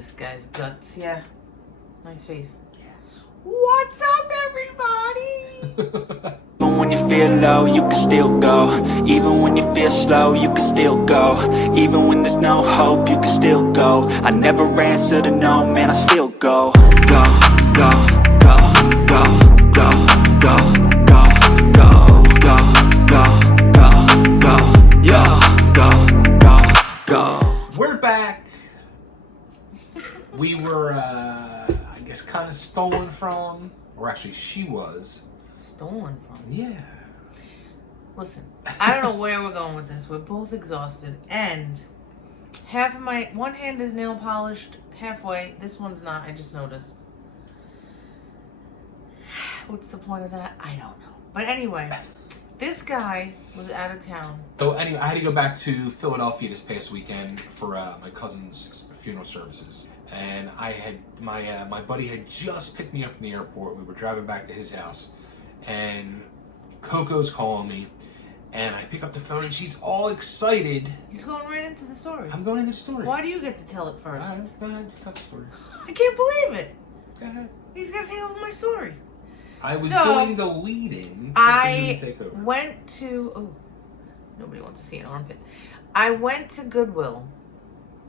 This guy's guts, yeah. Nice face. Yeah. What's up, everybody? Even when you feel low, you can still go. Even when you feel slow, you can still go. Even when there's no hope, you can still go. I never answer to no, man, I still go. Go, go, go, go, go, go, go, go, go, go, go, go, yo, go, go, go. We're back. We were, I guess, kind of stolen from, or actually she was. Stolen from? Yeah. Listen, I don't know where we're going with this. We're both exhausted, and half of my one hand is nail polished halfway. This one's not. I just noticed. What's the point of that? I don't know. But anyway, this guy was out of town. So anyway, I had to go back to Philadelphia this past weekend for my cousin's funeral services, and I had my buddy had just picked me up from the airport. We were driving back to his house, and Coco's calling me, and I pick up the phone, and she's all excited. He's going right into the story. I'm going into the story. Why do you get to tell it first? All right, go ahead, tell the story. I can't believe it. Go ahead. He's got to take over my story. I was So, doing the lead-in. So I take over. went to... Oh, nobody wants to see an armpit. I went to Goodwill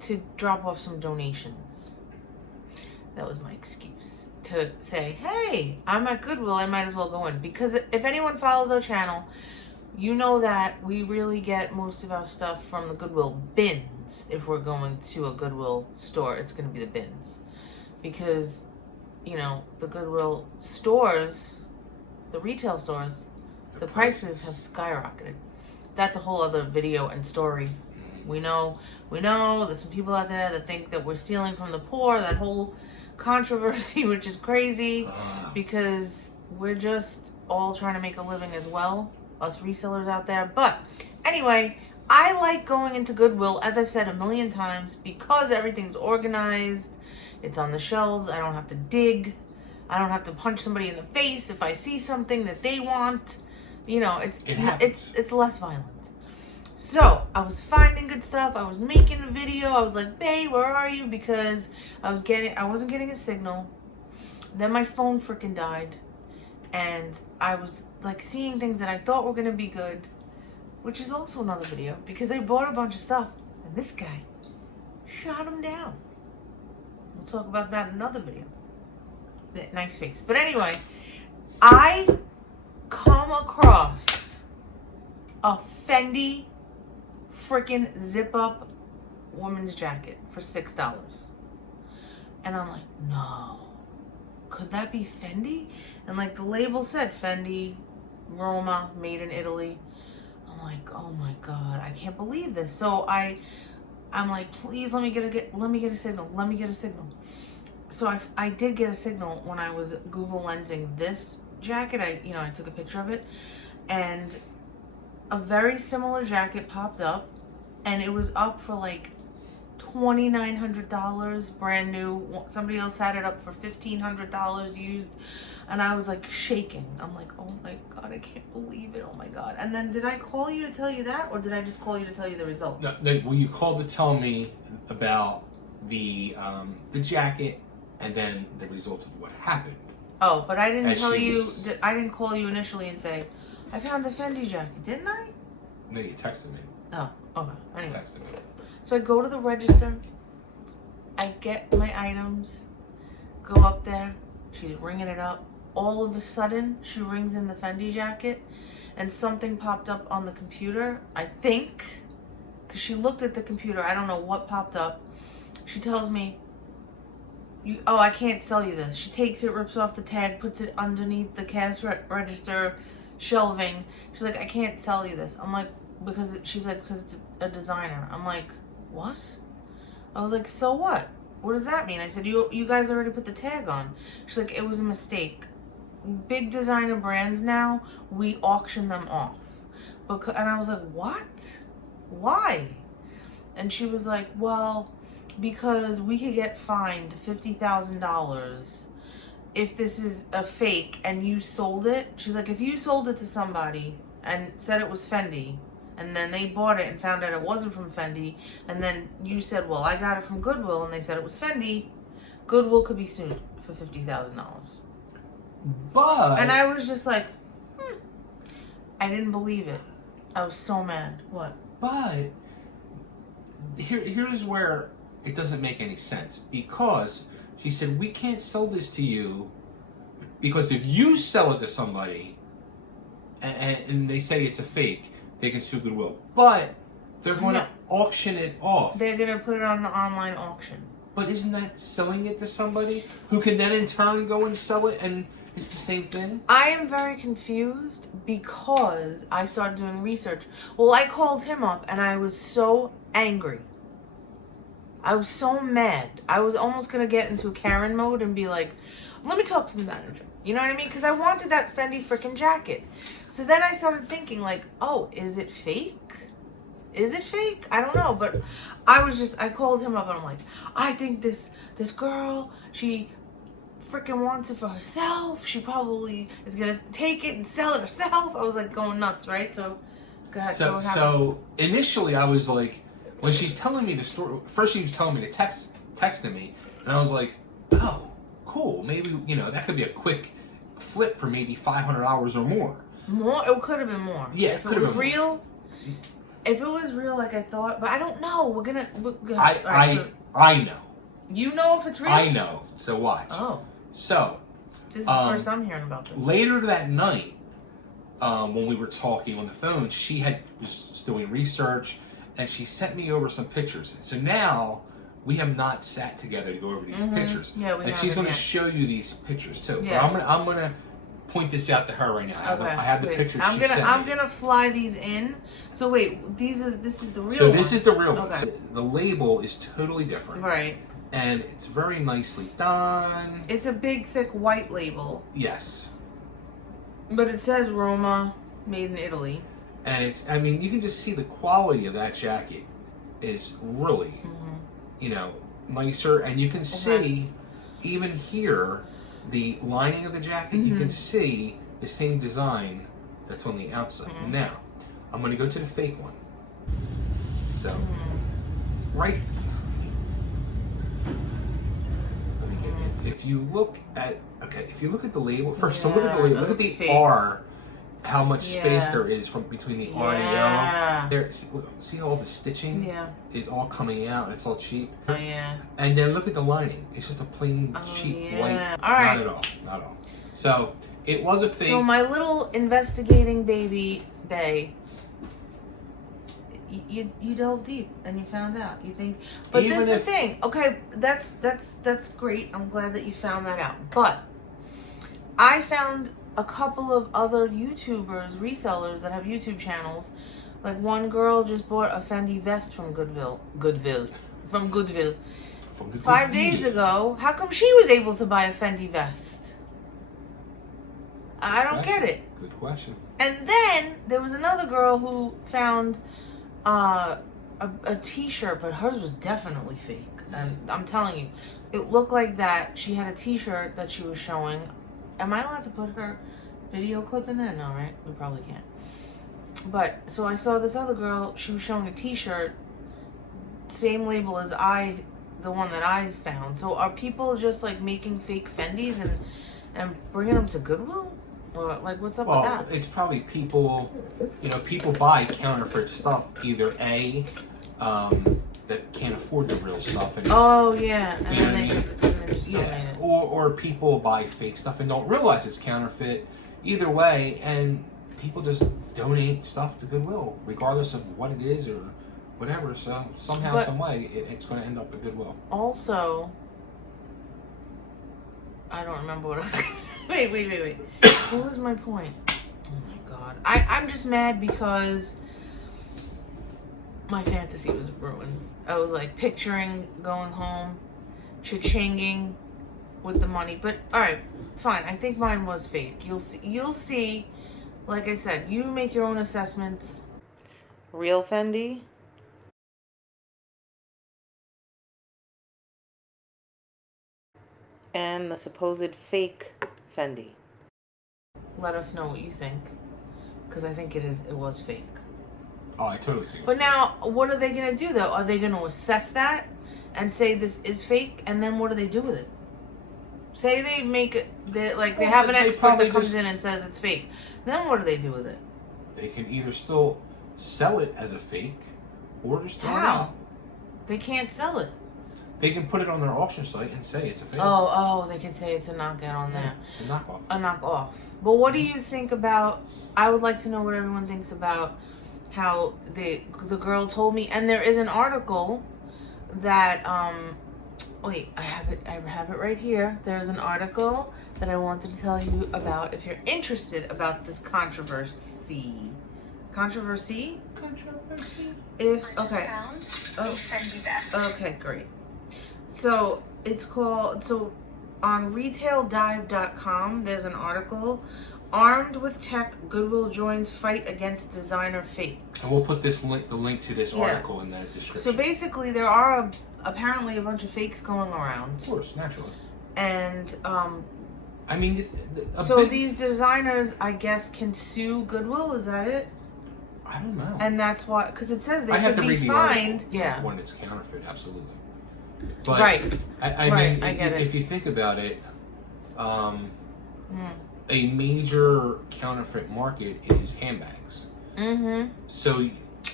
to drop off some donations. That was my excuse. To say, hey, I'm at Goodwill, I might as well go in. Because if anyone follows our channel, you know that we really get most of our stuff from the Goodwill bins. If we're going to a Goodwill store, it's going to be the bins. Because, you know, the Goodwill stores, the retail stores, the prices have skyrocketed. That's a whole other video and story. We know there's some people out there that think that we're stealing from the poor, that whole controversy, which is crazy because we're just all trying to make a living as well, us resellers out there. But anyway, I like going into Goodwill, as I've said a million times, because everything's organized, it's on the shelves, I don't have to dig, I don't have to punch somebody in the face if I see something that they want. You know, it's less violent. So, I was finding good stuff, I was making a video, I was like, babe, where are you? Because I wasn't getting a signal. Then my phone freaking died. And I was like seeing things that I thought were gonna be good, which is also another video, because I bought a bunch of stuff, and this guy shot him down. We'll talk about that in another video. Nice face. But anyway, I come across a FENDI freaking zip-up woman's jacket for $6. And I'm like, no. Could that be FENDI? And like the label said, FENDI, Roma, made in Italy. I'm like, oh my God, I can't believe this. So I'm like, please let me get a signal. So I did get a signal when I was Google lensing this jacket. I took a picture of it, and a very similar jacket popped up, and it was up for like $2,900 brand new. Somebody else had it up for $1,500 used, and I was like shaking. I'm like, oh my God, I can't believe it. Oh my God. And then did I call you to tell you that, or did I just call you to tell you the results? No, well, you called to tell me about the jacket and then the results of what happened. Oh, but I didn't tell you. I didn't call you initially and say, I found a FENDI jacket, didn't I? No, you texted me. Oh, okay. Anyway. Texted me. So I go to the register. I get my items. Go up there. She's ringing it up. All of a sudden, she rings in the FENDI jacket, and something popped up on the computer, I think, because she looked at the computer. I don't know what popped up. She tells me, I can't sell you this. She takes it, rips off the tag, puts it underneath the cash register shelving. She's like, I can't sell you this. I'm like, because it's a designer. I'm like, what? I was like, so what? What does that mean? I said, you guys already put the tag on. She's like, it was a mistake. Big designer brands now, we auction them off. And I was like, what? Why? And she was like, well, because we could get fined $50,000 if this is a fake and you sold it. She's like, if you sold it to somebody and said it was FENDI and then they bought it and found out it wasn't from Fendi, and then you said, well, I got it from Goodwill, and they said it was Fendi, Goodwill could be sued for $50,000. But And I was just like, I didn't believe it. I was so mad. What? But here's where it doesn't make any sense, because she said, we can't sell this to you because if you sell it to somebody and they say it's a fake, they can sue Goodwill. But they're going to auction it off. They're going to put it on the online auction. But isn't that selling it to somebody who can then in turn go and sell it, and it's the same thing? I am very confused because I started doing research. Well, I called him up and I was so angry. I was so mad. I was almost going to get into Karen mode and be like, let me talk to the manager. You know what I mean? Because I wanted that Fendi freaking jacket. So then I started thinking like, oh, is it fake? Is it fake? I don't know. But I called him up and I'm like, I think this girl, she freaking wants it for herself. She probably is going to take it and sell it herself. I was like going nuts, right? So, go ahead. So initially I was like, when she's telling me the story, first she was telling me to texting me, and I was like, oh, cool. Maybe, that could be a quick flip for maybe $500 or more. More? It could have been more. Yeah, if it was real. If it was real like I thought, but I don't know. I know. You know if it's real? I know. So watch. Oh. So. This is the first I'm hearing about this. Later that night, when we were talking on the phone, she was doing research, and she sent me over some pictures. So now we have not sat together to go over these pictures. Yeah, we and she's going to show you these pictures too. Yeah. But I'm gonna point this out to her right now. Okay. I have the pictures. I'm gonna fly these in. So wait, this is the real one. So this is the real one. Okay. So the label is totally different. Right. And it's very nicely done. It's a big, thick white label. Yes. But it says Roma, made in Italy. And you can just see the quality of that jacket is really, nicer. And you can see, even here, the lining of the jacket, you can see the same design that's on the outside. Now, I'm going to go to the fake one. So, right. If you look at the label, first, so look at the label, look at the fake. R, how much space there is between the R and the Yeah. L. There, see all the stitching is all coming out, and it's all cheap. Yeah. And then look at the lining. It's just a plain, cheap white. All right. Not at all. So, it was a fake. So my little investigating baby Bay, you dove deep and you found out. You think, but this is the thing. Okay, that's great. I'm glad that you found that out. But I found a couple of other YouTubers, resellers that have YouTube channels. Like one girl just bought a Fendi vest from Goodwill. 5 days ago. How come she was able to buy a Fendi vest? I don't get it. Good question. And then there was another girl who found a t-shirt, but hers was definitely fake. And I'm telling you, it looked like that. She had a t-shirt that she was showing. Am I allowed to put her video clip in there? No, right? We probably can't. But, so I saw this other girl, she was showing a t-shirt, same label as the one that I found. So are people just like making fake Fendis and bringing them to Goodwill? Or like, what's up with that? It's probably people, people buy counterfeit stuff, either A, that can't afford the real stuff. And and then they just donate it. Or people buy fake stuff and don't realize it's counterfeit. Either way, and people just donate stuff to Goodwill, regardless of what it is or whatever. So somehow, some way, it's going to end up at Goodwill. Also, I don't remember what I was going to say. Wait. What was my point? Oh my god. I'm just mad because my fantasy was ruined. I was like picturing going home, cha-chinging with the money. But alright, fine. I think mine was fake. You'll see. Like I said, you make your own assessments. Real Fendi. And the supposed fake Fendi. Let us know what you think, because I think it was fake. Oh, I totally think. But now, what are they gonna do though? Are they gonna assess that and say this is fake, and then what do they do with it? Say they make it, they have an expert that comes in and says it's fake. Then what do they do with it? They can either still sell it as a fake, or just throw it How? out. They can't sell it. They can put it on their auction site and say it's a fake. Oh, they can say it's a knockout on there. A knockoff. A knockoff. But what do you think about, I would like to know what everyone thinks about how the girl told me, and there is an article that, wait, I have it right here. There's an article that I wanted to tell you about if you're interested about this controversy. Controversy? If, okay. Oh, okay, great. So it's called, so on retaildive.com, there's an article, Armed with Tech, Goodwill joins fight against designer fakes. And we'll put this link, the link to this article in the description. So basically there are apparently a bunch of fakes going around. Of course, naturally. And, I mean, these designers, I guess, can sue Goodwill, is that it? I don't know. And that's why, because it says they have could to be read the fined. article Yeah. When it's counterfeit, absolutely. But right. I mean, I get it. if you think about it, a major counterfeit market is handbags. Mm-hmm. So,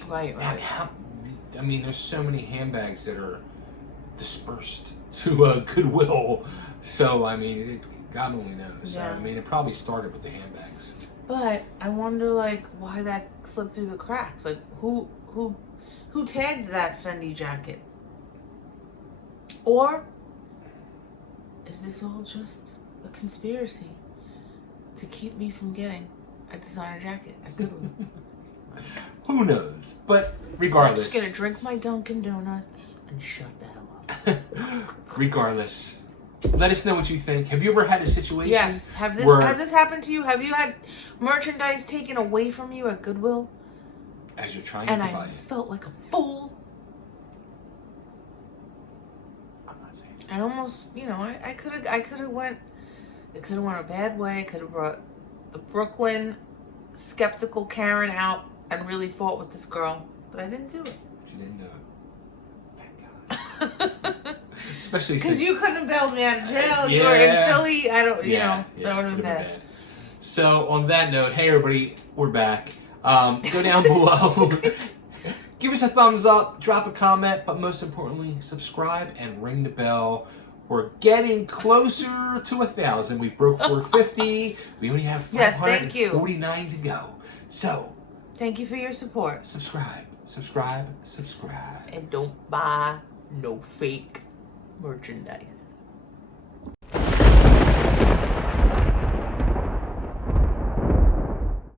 Right. I mean, there's so many handbags that are dispersed to Goodwill. So, I mean, God only knows. Yeah. I mean, it probably started with the handbags. But I wonder, like, why that slipped through the cracks. Like, who tagged that Fendi jacket? Or is this all just a conspiracy to keep me from getting a designer jacket at Goodwill? Who knows? But I'm regardless. just gonna drink my Dunkin' Donuts and shut the hell up. Regardless, let us know what you think. Have you ever had a situation? Yes. Has this happened to you? Have you had merchandise taken away from you at Goodwill? As you're trying And to I buy it. felt like a fool. I'm not saying. I almost, I could have went. It could have went a bad way. I could have brought the Brooklyn skeptical Karen out and really fought with this girl, but I didn't do it. She didn't do it. Thank God. Especially because you couldn't have bailed me out of jail. Yeah. You were in Philly. I don't. Yeah, that would have been bad. So on that note, hey everybody, we're back. Go down below. Give us a thumbs up, drop a comment, but most importantly, subscribe and ring the bell. We're getting closer to 1,000. We broke 450. We only have 549 to go. So, thank you for your support. subscribe. And don't buy no fake merchandise.